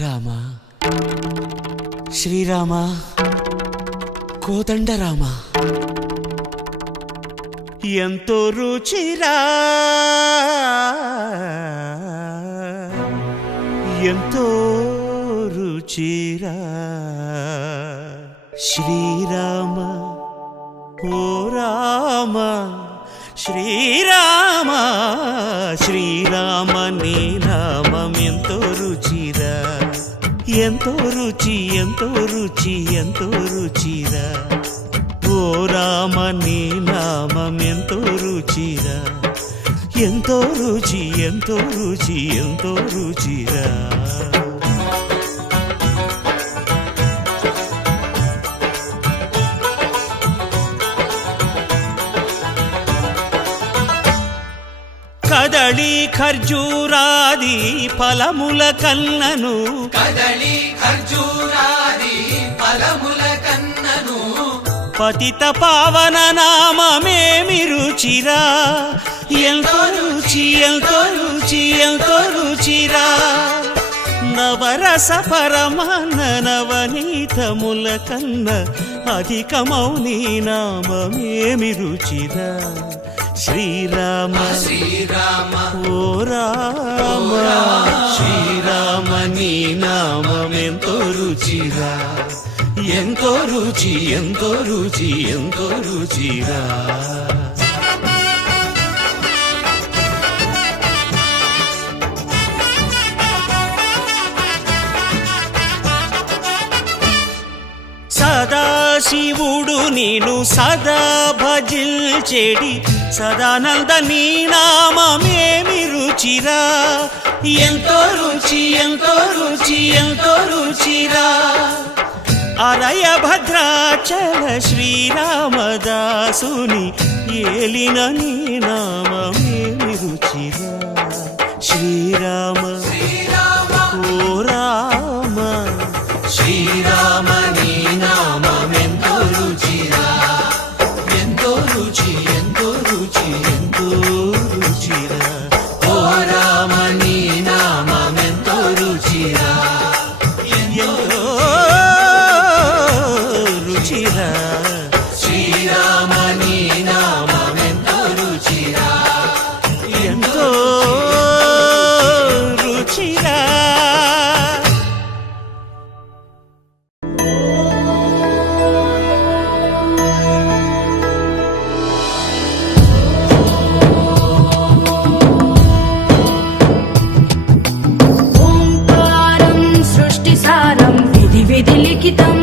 రామ శ్రీరామ కోదండ రామ ఎంతో రుచిరా ఎంతో రుచిరా శ్రీరామ ఓ రామ శ్రీరామ శ్రీరామ నీ నామం ఎంతో రుచిరా ఎంతో రుచి ఎంతో రుచి ఎంతో రుచిరా ఓ రామ నీ నామం ఎంతో రుచిరా ఎంతో రుచి ఎంతో రుచి ఎంతో రుచిరా కదళి ఖర్జూరాది ఫలముల కన్నను కదళి ఖర్జూరాది ఫలముల కన్నను పతిత పావన నామమేమి రుచిరా ఎంతో రుచి ఎంతో రుచి ఎంతో రుచిరా నవరస పరమాన్న నవనీతముల కన్న అధికమౌ నీ నామమేమి రుచిరా శ్రీరామ శ్రీరామ ఓ రామ శ్రీరామ నీ నామం ఎంతో రుచిరా ఎంతో రుచి ఎంతో రుచి ఎంతో రుచిరా సదాశివుడు నేను సదా భజిల్చెడి సదానంద నీ నామమేమి రుచిరా ఎంతో రుచి ఎంతో రుచి ఎంతో రుచిరా అరయ భద్రాచల శ్రీరామదాసుని ఏలిన నీ నామమేమి రుచిరా శ్రీరామ ఓ రామ శ్రీరామ నీ నామం ఎంతో రుచిరా ఎంతో రుచి ఎంతో రుచి ఎంతో రుచిరా ఓ రామ నీ నామం ఎంతో రుచిరా ఎంతో రుచిరా శ్రీరామ నీ నామం ఎంతో రుచిరా ఎంతో రుచిరా ఓంకారం సృష్టిసారం విధి విధి లిఖితం